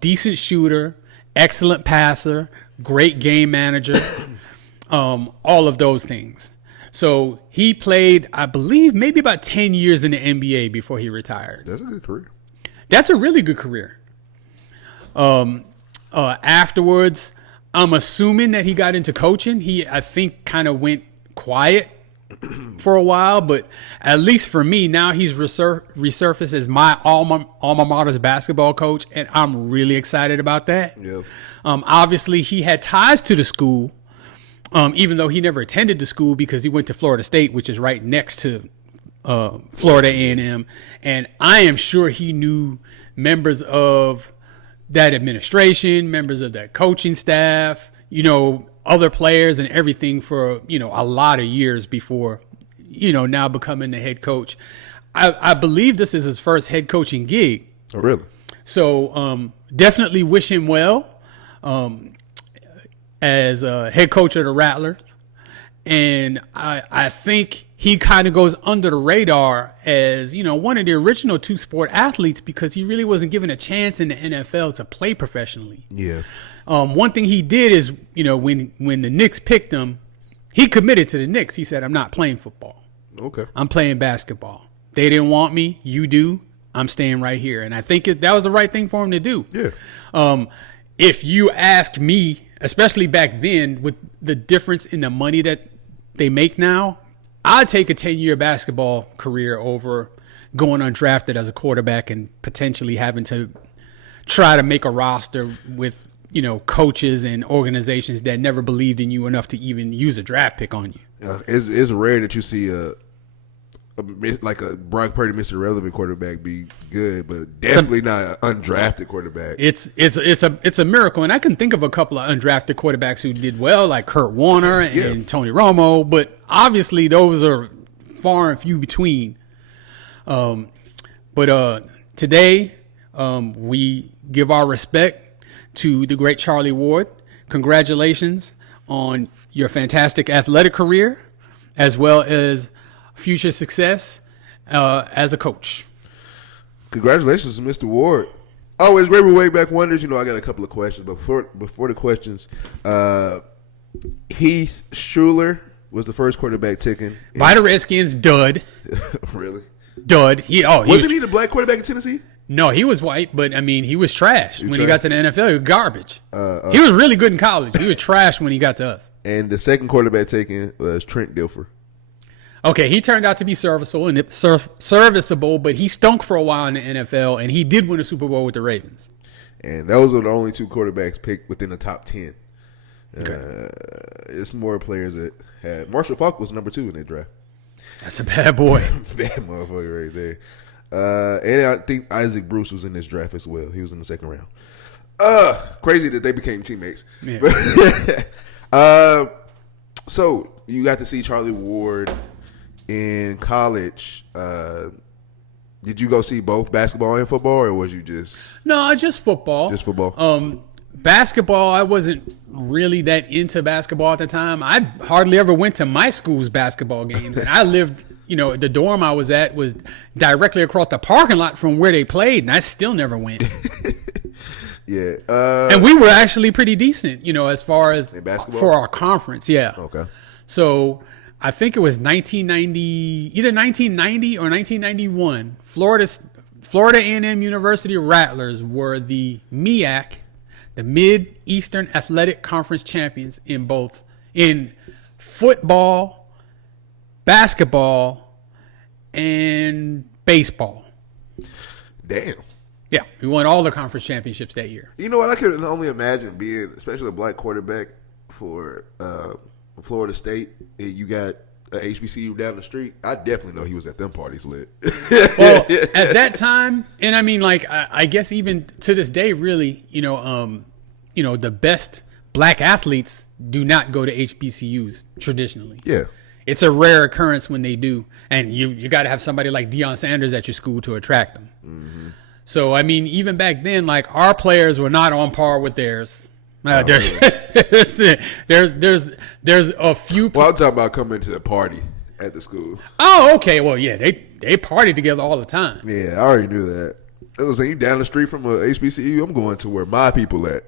decent shooter, excellent passer, great game manager, all of those things. So he played, I believe, maybe about 10 years in the NBA before he retired. That's a good career. That's a really good career. Afterwards, I'm assuming that he got into coaching. He, I think, kind of went quiet for a while, but at least for me, now he's resurfaced as my alma mater's basketball coach, and I'm really excited about that. Yeah. Obviously, he had ties to the school, even though he never attended the school because he went to Florida State, which is right next to Florida A&M, and I am sure he knew members of that administration, members of that coaching staff, other players and everything for, a lot of years before, now becoming the head coach. I believe this is his first head coaching gig. Oh, really? So definitely wish him well as head coach of the Rattlers. And I think he kind of goes under the radar as, one of the original two-sport athletes because he really wasn't given a chance in the NFL to play professionally. Yeah. One thing he did is, when the Knicks picked him, he committed to the Knicks. He said, I'm not playing football. Okay. I'm playing basketball. They didn't want me. You do. I'm staying right here. And I think that was the right thing for him to do. Yeah. If you ask me, especially back then with the difference in the money that they make now, I'd take a 10-year basketball career over going undrafted as a quarterback and potentially having to try to make a roster with, coaches and organizations that never believed in you enough to even use a draft pick on you. It's rare that you see a Brock Purdy, Mr. Relevant quarterback be good, but definitely not an undrafted quarterback. It's a miracle, and I can think of a couple of undrafted quarterbacks who did well, like Kurt Warner and Tony Romo, but obviously those are far and few between. But today we give our respect to the great Charlie Ward. Congratulations on your fantastic athletic career, as well as future success as a coach. Congratulations to Mr. Ward. Always great with way back wonders. I got a couple of questions, but before the questions, Heath Schuler was the first quarterback taken by the Redskins. Dud. Really? Dud. Wasn't he the black quarterback in Tennessee? No, he was white, but he was trash when he got to the NFL. He was garbage. He was really good in college. He was trash when he got to us. And the second quarterback taken was Trent Dilfer. Okay, he turned out to be serviceable, but he stunk for a while in the NFL, and he did win a Super Bowl with the Ravens. And those are the only two quarterbacks picked within the top 10. Okay. It's more players that had. Marshall Faulk was number 2 in that draft. That's a bad boy. Bad motherfucker right there. And I think Isaac Bruce was in this draft as well. He was in the second round. Crazy that they became teammates. Yeah. So you got to see Charlie Ward in college. Did you go see both basketball and football, or was you just football? Just football. Basketball, I wasn't really that into basketball at the time. I hardly ever went to my school's basketball games, and I lived. The dorm I was at was directly across the parking lot from where they played, and I still never went. Yeah. And we were actually pretty decent, as far as for our conference. Yeah. Okay. So I think it was 1990, either 1990 or 1991. Florida A&M University Rattlers were the MEAC, the Mid-Eastern Athletic Conference champions in football, basketball, and baseball. Damn. Yeah, we won all the conference championships that year. You know what? I could only imagine being, especially a black quarterback for Florida State. And you got a HBCU down the street. I definitely know he was at them parties lit. Well, at that time, and I guess even to this day, really, the best black athletes do not go to HBCUs traditionally. Yeah. It's a rare occurrence when they do, and you got to have somebody like Deion Sanders at your school to attract them. Mm-hmm. So, even back then, our players were not on par with theirs. There's a few. Well, I'm talking about coming to the party at the school. Oh, okay. Well, yeah, they party together all the time. Yeah, I already knew that. It was like, you down the street from a HBCU, I'm going to where my people at.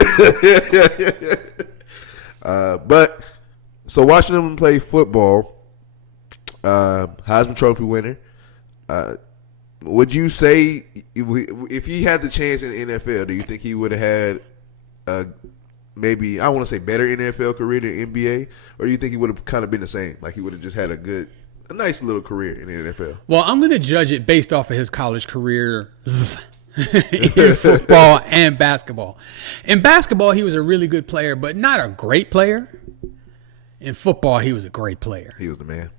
But so watching them play football, Heisman Trophy winner. Would you say if he had the chance in the NFL, do you think he would have had maybe, I want to say, better NFL career than NBA, or do you think he would have kind of been the same? Like he would have just had a good a nice little career in the NFL. Well, I'm going to judge it based off of his college careers in football and basketball. In basketball, he was a really good player, but not a great player. In football, he was a great player. He was the man.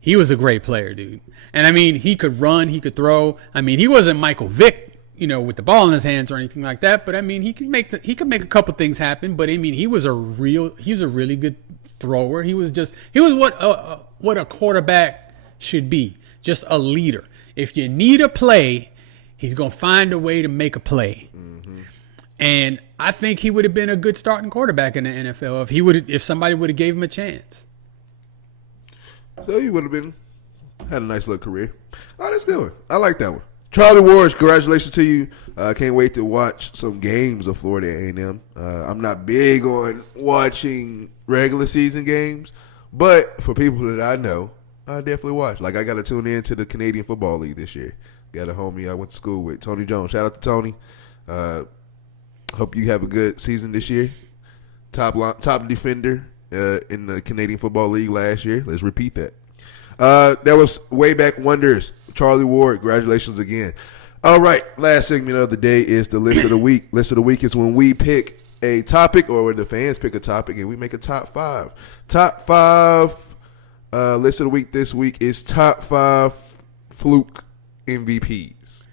He was a great player, dude. And I mean, he could run, he could throw. I mean, he wasn't Michael Vick, with the ball in his hands or anything like that. But I mean, he could make a couple things happen. But I mean, he was a really good thrower. He was what a quarterback should be, just a leader. If you need a play, he's gonna find a way to make a play. Mm-hmm. And I think he would have been a good starting quarterback in the NFL if somebody would have gave him a chance. So he would have had a nice little career. Oh, that's good one. I like that one. Charlie Ward, congratulations to you. Can't wait to watch some games of Florida A&M. I'm not big on watching regular season games, but for people that I know, I definitely watch. Like, I got to tune in to the Canadian Football League this year. Got a homie I went to school with, Tony Jones. Shout out to Tony. Hope you have a good season this year. Top defender in the Canadian Football League last year. Let's repeat that. That was way back wonders. Charlie Ward, congratulations again. All right, last segment of the day is the list of the week. List of the week is when we pick a topic, or when the fans pick a topic, and we make a top five. Top five list of the week this week is top 5 Fluke MVPs.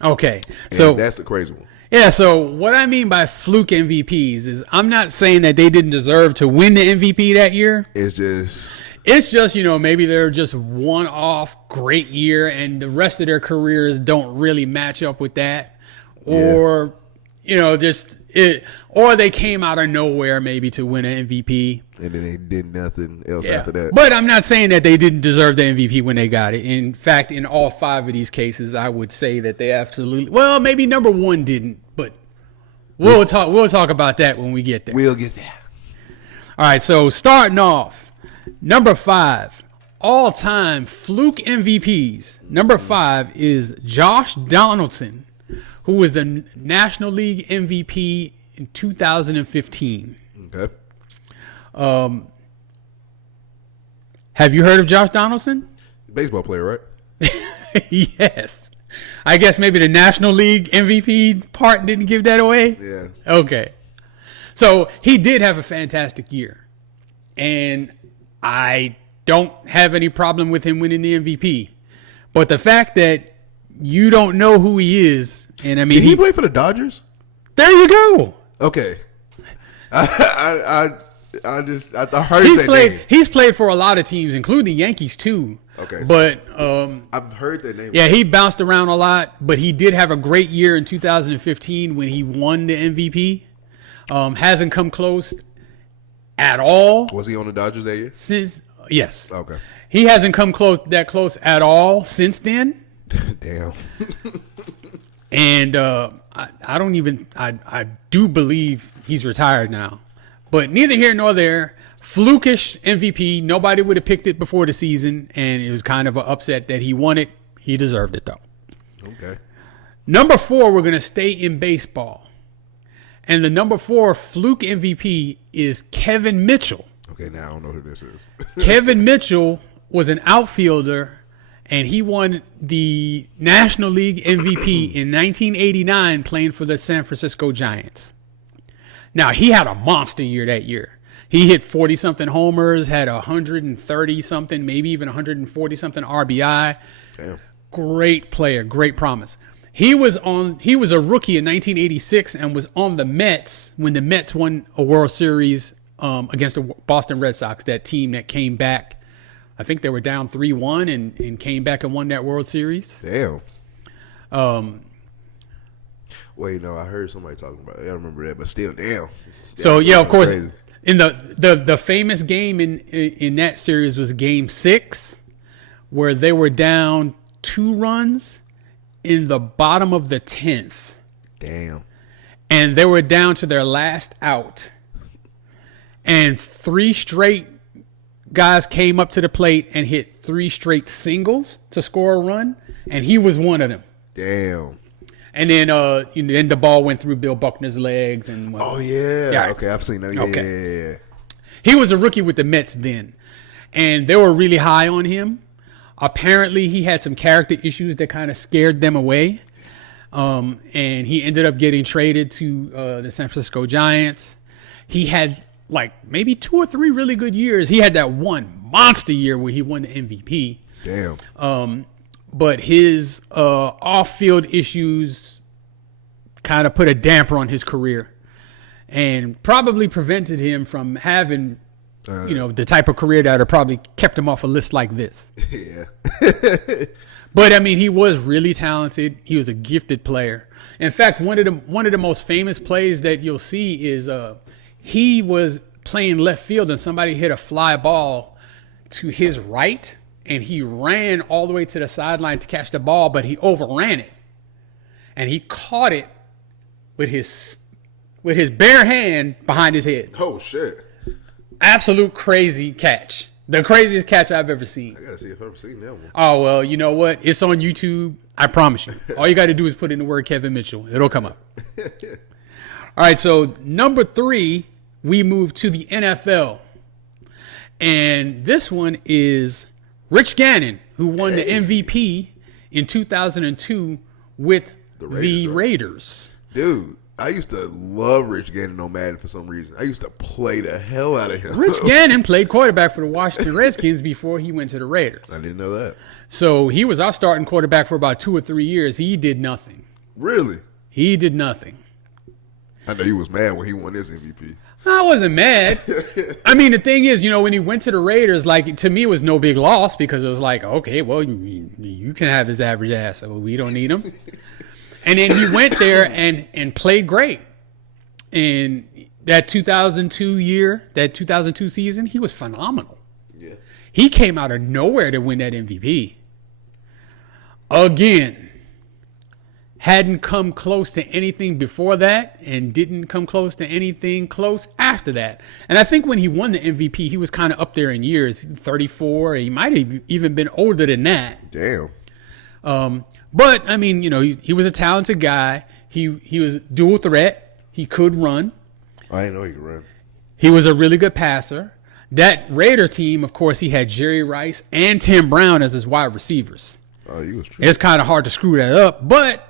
Okay, so that's a crazy one. Yeah, so what I mean by Fluke MVPs is I'm not saying that they didn't deserve to win the MVP that year. It's just, maybe they're just one-off great year and the rest of their careers don't really match up with that. Or, or they came out of nowhere maybe to win an MVP. And then they did nothing else after that. But I'm not saying that they didn't deserve the MVP when they got it. In fact, in all 5 of these cases, I would say that they absolutely, well, maybe number 1 didn't, but we'll talk about that when we get there. We'll get there. All right, so starting off, number 5, all-time Fluke MVPs. Number 5 is Josh Donaldson, who was the National League MVP in 2015. Okay. Have you heard of Josh Donaldson? Baseball player, right? Yes. I guess maybe the National League MVP part didn't give that away? Yeah. Okay. So he did have a fantastic year. And I don't have any problem with him winning the MVP. But the fact that you don't know who he is, and I mean, did he play for the Dodgers? There you go. Okay. I heard name. He's played for a lot of teams, including the Yankees too. Okay. But I've heard that name. Yeah, he bounced around a lot, but he did have a great year in 2015 when he won the MVP. Hasn't come close at all. Was he on the Dodgers that year? Yes. Okay. He hasn't come close at all since then. Damn. And I do believe he's retired now. But neither here nor there. Flukish MVP. Nobody would have picked it before the season, and it was kind of an upset that he won it. He deserved it, though. Okay. Number 4, we're going to stay in baseball. And the number 4 Fluke MVP is Kevin Mitchell. Okay, now I don't know who this is. Kevin Mitchell was an outfielder, and he won the National League MVP in 1989 playing for the San Francisco Giants. Now, he had a monster year that year. He hit 40-something homers, had 130-something, maybe even 140-something RBI. Damn. Great player, great promise. He was a rookie in 1986 and was on the Mets when the Mets won a World Series against the Boston Red Sox, that team that came back. I think they were down 3-1 and came back and won that World Series. Damn. Wait, no, I heard somebody talking about it. I remember that, but still, damn. So, yeah, of course, crazy. In the famous game in that series was Game 6, where they were down 2 runs in the bottom of the 10th. Damn. And they were down to their last out. And 3 straight guys came up to the plate and hit 3 straight singles to score a run, and he was one of them. Damn. And then then the ball went through Bill Buckner's legs. And oh, yeah. Okay, I've seen that. Yeah, okay. Yeah. He was a rookie with the Mets then, and they were really high on him. Apparently, he had some character issues that kind of scared them away. And he ended up getting traded to the San Francisco Giants. He had like maybe 2 or 3 really good years. He had that one monster year where he won the MVP. Damn. But his off-field issues kind of put a damper on his career and probably prevented him from having, the type of career that would have probably kept him off a list like this. Yeah. But I mean, he was really talented. He was a gifted player. In fact, one of the most famous plays that you'll see is he was playing left field and somebody hit a fly ball to his right, and he ran all the way to the sideline to catch the ball, but he overran it, and he caught it with his bare hand behind his head. Oh shit! Absolute crazy catch. The craziest catch I've ever seen. I gotta see if I've ever seen that one. Oh, well, you know what? It's on YouTube. I promise you. All you got to do is put in the word Kevin Mitchell. It'll come up. All right, so number 3, we move to the NFL. And this one is Rich Gannon, who won the MVP in 2002 with the Raiders. Dude, I used to love Rich Gannon on Madden for some reason. I used to play the hell out of him. Rich Gannon played quarterback for the Washington Redskins before he went to the Raiders. I didn't know that. So he was our starting quarterback for about 2 or 3 years. He did nothing. Really? He did nothing. I know he was mad when he won his MVP. I wasn't mad. I mean, the thing is, when he went to the Raiders, like, to me, it was no big loss because it was like, okay, well, you can have his average ass. So we don't need him. And then he went there and played great. And that 2002 season, he was phenomenal. Yeah. He came out of nowhere to win that MVP. Again, hadn't come close to anything before that and didn't come close to anything close after that. And I think when he won the MVP, he was kind of up there in years, 34. He might have even been older than that. Damn. But, I mean, he was a talented guy. He was dual threat. He could run. I didn't know he could run. He was a really good passer. That Raider team, of course, he had Jerry Rice and Tim Brown as his wide receivers. Oh, he was true. It's kind of hard to screw that up. But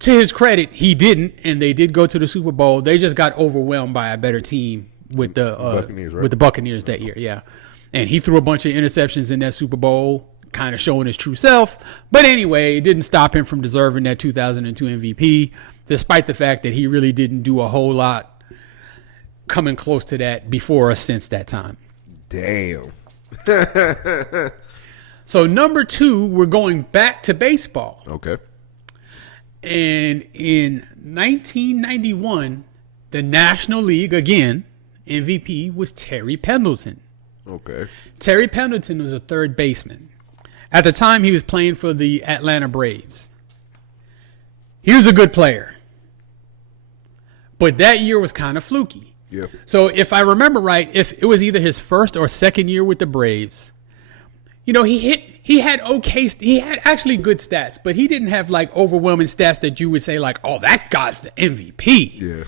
to his credit, he didn't, and they did go to the Super Bowl. They just got overwhelmed by a better team with the Buccaneers, right? with the Buccaneers that year, yeah. And he threw a bunch of interceptions in that Super Bowl, kind of showing his true self. But anyway, it didn't stop him from deserving that 2002 MVP, despite the fact that he really didn't do a whole lot coming close to that before or since that time. Damn. So number 2, we're going back to baseball. Okay. And in 1991, the National League, again, MVP was Terry Pendleton. Okay. Terry Pendleton was a third baseman. At the time, he was playing for the Atlanta Braves. He was a good player. But that year was kind of fluky. Yeah. So if I remember right, if it was either his first or second year with the Braves, he had actually good stats, but he didn't have like overwhelming stats that you would say like, oh, that guy's the MVP. Yeah.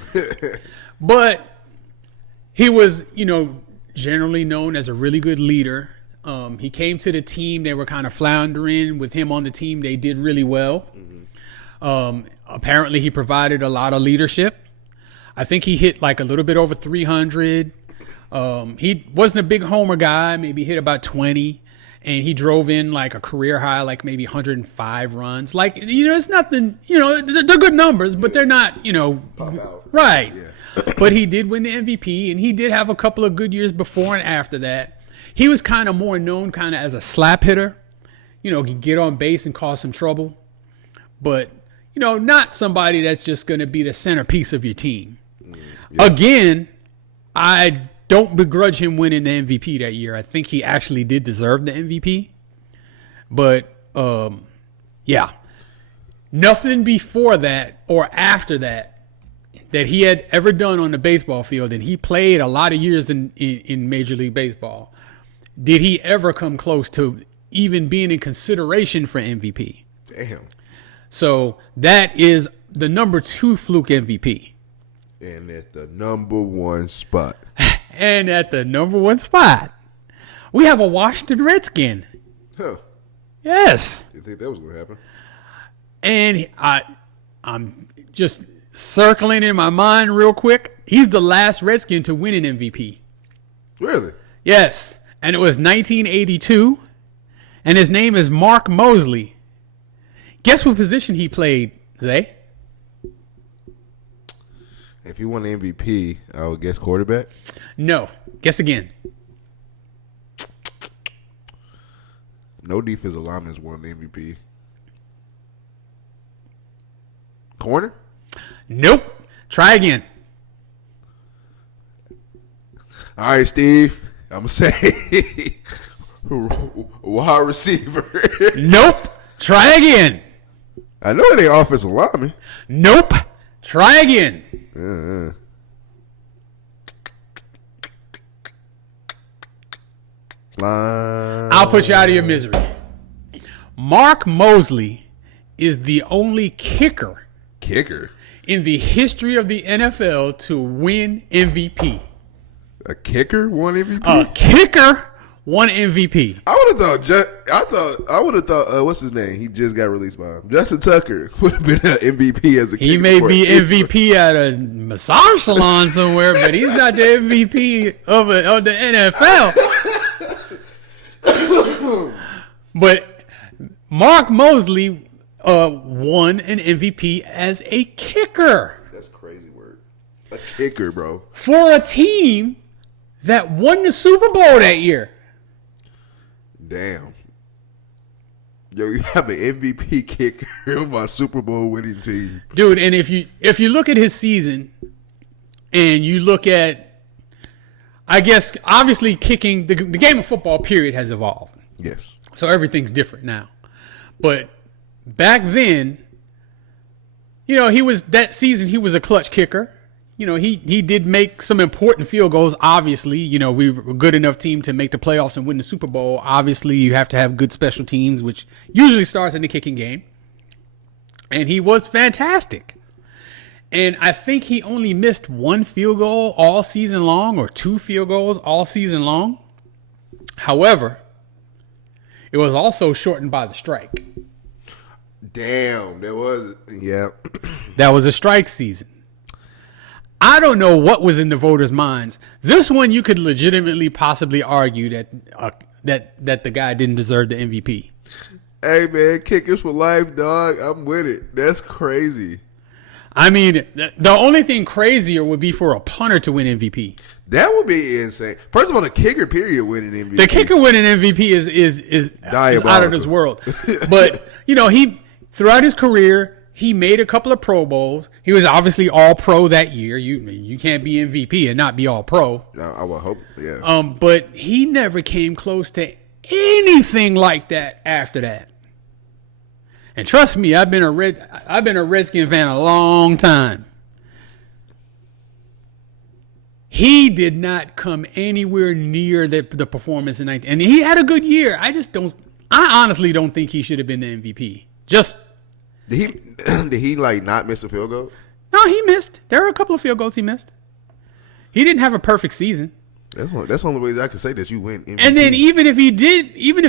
But he was, generally known as a really good leader. He came to the team. They were kind of floundering. With him on the team, they did really well. Mm-hmm. Apparently, he provided a lot of leadership. I think he hit like a little bit over 300. He wasn't a big homer guy, maybe hit about 20. And he drove in like a career high, like maybe 105 runs. Like, it's nothing, they're good numbers, but they're not, Pop out. Right. Yeah. But he did win the MVP, and he did have a couple of good years before and after that. He was kind of more known kind of as a slap hitter. He could get on base and cause some trouble. But, not somebody that's just going to be the centerpiece of your team. Yeah. Again, I don't begrudge him winning the MVP that year. I think he actually did deserve the MVP. But, yeah. Nothing before that or after that he had ever done on the baseball field, and he played a lot of years in Major League Baseball, did he ever come close to even being in consideration for MVP? Damn. So that is the number 2 Fluke MVP. And at the number 1 spot. And at the number 1 spot, we have a Washington Redskin. Huh. Yes. You think that was going to happen? And I'm just circling in my mind real quick. He's the last Redskin to win an MVP. Really? Yes. And it was 1982. And his name is Mark Mosley. Guess what position he played, Zay? If he won the MVP, I would guess quarterback. No. Guess again. No defensive lineman has won the MVP. Corner? Nope. Try again. All right, Steve. I'm going to say wide receiver. Nope. Try again. I know it ain't offensive lineman. Nope. Try again. I'll put you out of your misery. Mark Mosley is the only kicker in the history of the NFL to win MVP. A kicker won MVP? A kicker won MVP. I would have thought what's his name? He just got released by him. Justin Tucker would have been an MVP as a kicker. He may be MVP at a massage salon somewhere, but he's not the MVP of the NFL. But Mark Mosley won an MVP as a kicker. That's crazy word. A kicker, bro. For a team that won the Super Bowl that year. Damn. Yo, you have an MVP kicker of my Super Bowl winning team. Dude, and if you look at his season and you look at, I guess, obviously kicking, the game of football, period, has evolved. Yes. So everything's different now. But back then, that season he was a clutch kicker. He did make some important field goals, obviously. We were a good enough team to make the playoffs and win the Super Bowl. Obviously, you have to have good special teams, which usually starts in the kicking game. And he was fantastic. And I think he only missed one field goal all season long, or two field goals all season long. However, it was also shortened by the strike. Damn, there was. Yeah. That was a strike season. I don't know what was in the voters' minds. This one, you could legitimately possibly argue that the guy didn't deserve the MVP. Hey, man, kickers for life, dog. I'm with it. That's crazy. I mean, the only thing crazier would be for a punter to win MVP. That would be insane. First of all, the kicker period winning MVP. The kicker winning MVP is out of this world. But, he throughout his career, he made a couple of Pro Bowls. He was obviously all pro that year. You can't be MVP and not be all pro. I would hope, yeah. But he never came close to anything like that after that. And trust me, I've been a Redskin fan a long time. He did not come anywhere near the performance in 19. And he had a good year. I honestly don't think he should have been the MVP. Did he not miss a field goal? No, he missed. There were a couple of field goals he missed. He didn't have a perfect season. That's the only way I can say that you win MVP. And then even if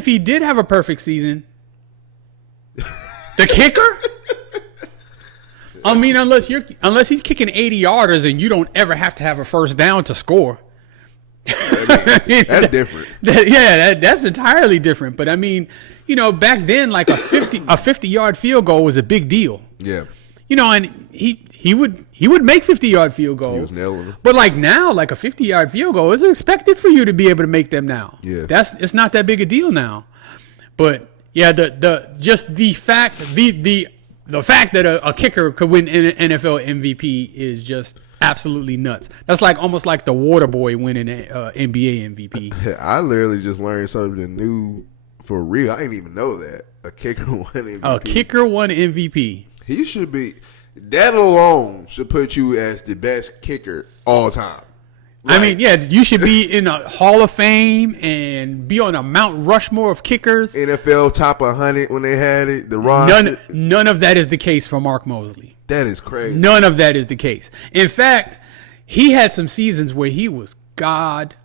he did have a perfect season, the kicker? I mean, unless he's kicking 80-yarders and you don't ever have to have a first down to score. That's different. That's entirely different. But I mean, back then, like a 50-yard field goal was a big deal. Yeah. And he would make 50-yard field goals. He was nailing them. But like now, like a 50-yard field goal is expected for you to be able to make them now. Yeah. It's not that big a deal now. But yeah, the fact that a kicker could win an NFL MVP is just absolutely nuts. That's almost like the water boy winning an NBA MVP. I literally just learned something new for real. I didn't even know that. A kicker won MVP. A kicker won MVP. He should be. That alone should put you as the best kicker all time. I mean, yeah, you should be in a Hall of Fame and be on a Mount Rushmore of kickers. NFL top 100 when they had it. The roster. None of that is the case for Mark Mosley. That is crazy. None of that is the case. In fact, he had some seasons where he was god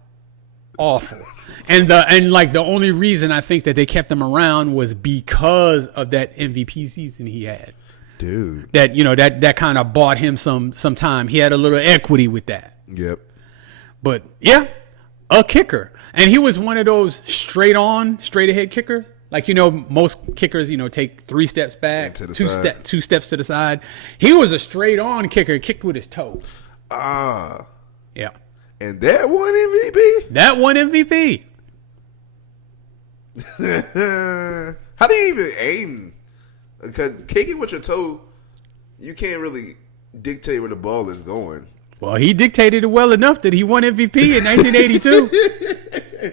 awful. And the only reason I think that they kept him around was because of that MVP season he had. Dude. That kind of bought him some time. He had a little equity with that. Yep. But yeah, a kicker. And he was one of those straight ahead kickers. Like, most kickers, take 3 steps back, two steps to the side. He was a straight on kicker, kicked with his toe. Ah. Yeah. And that won MVP? That won MVP. How do you even aim? Because kicking with your toe, you can't really dictate where the ball is going. Well, he dictated it well enough that he won MVP in 1982.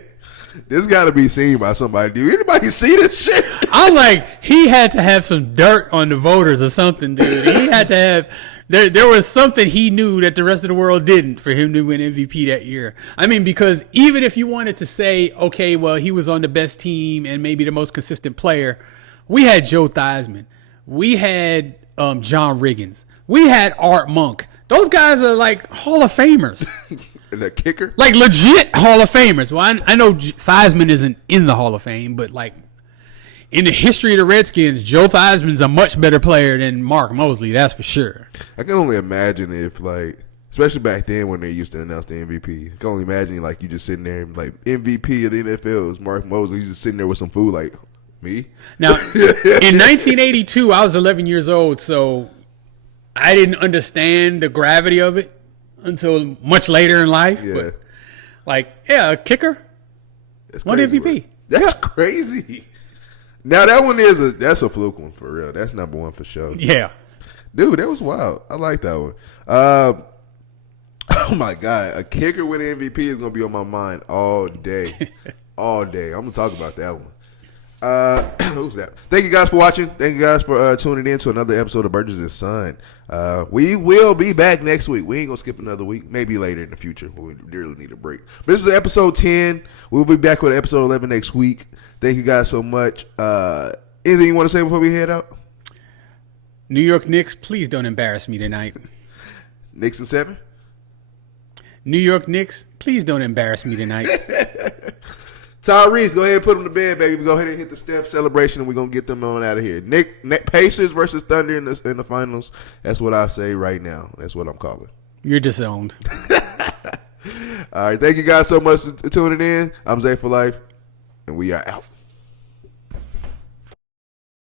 This got to be seen by somebody. Do anybody see this shit? I'm like, he had to have some dirt on the voters or something, dude. He had to have. There was something he knew that the rest of the world didn't for him to win MVP that year. I mean, because even if you wanted to say, okay, well, he was on the best team and maybe the most consistent player, we had Joe Theismann. We had John Riggins. We had Art Monk. Those guys are like Hall of Famers. And the kicker? Like legit Hall of Famers. Well, I know Theismann isn't in the Hall of Fame, but like in the history of the Redskins, Joe Theismann's a much better player than Mark Mosley. That's for sure. I can only imagine if, like, especially back then when they used to announce the MVP. I can only imagine, like, you just sitting there, like, MVP of the NFL is Mark Mosley. You just sitting there with some food, like, me? Now, in 1982, I was 11 years old, so I didn't understand the gravity of it until much later in life. Yeah. But, like, yeah, a kicker, won MVP. Bro. That's crazy. Now, that's a fluke one for real. That's number one for sure. Yeah. Dude, that was wild. I like that one. Oh, my God. A kicker winning MVP is going to be on my mind all day. All day. I'm going to talk about that one. Who's that? Thank you guys for watching. Thank you guys for tuning in to another episode of Burgess&Son. We will be back next week. We ain't going to skip another week. Maybe later in the future. We really need a break. But this is episode 10. We'll be back with episode 11 next week. Thank you guys so much. Anything you want to say before we head out? New York Knicks, please don't embarrass me tonight. Knicks and 7? New York Knicks, please don't embarrass me tonight. Tyrese, go ahead and put them to bed, baby. Go ahead and hit the Steph celebration, and we're going to get them on out of here. Pacers versus Thunder in the finals. That's what I say right now. That's what I'm calling. You're disowned. All right. Thank you guys so much for tuning in. I'm Zay for Life, and we are out.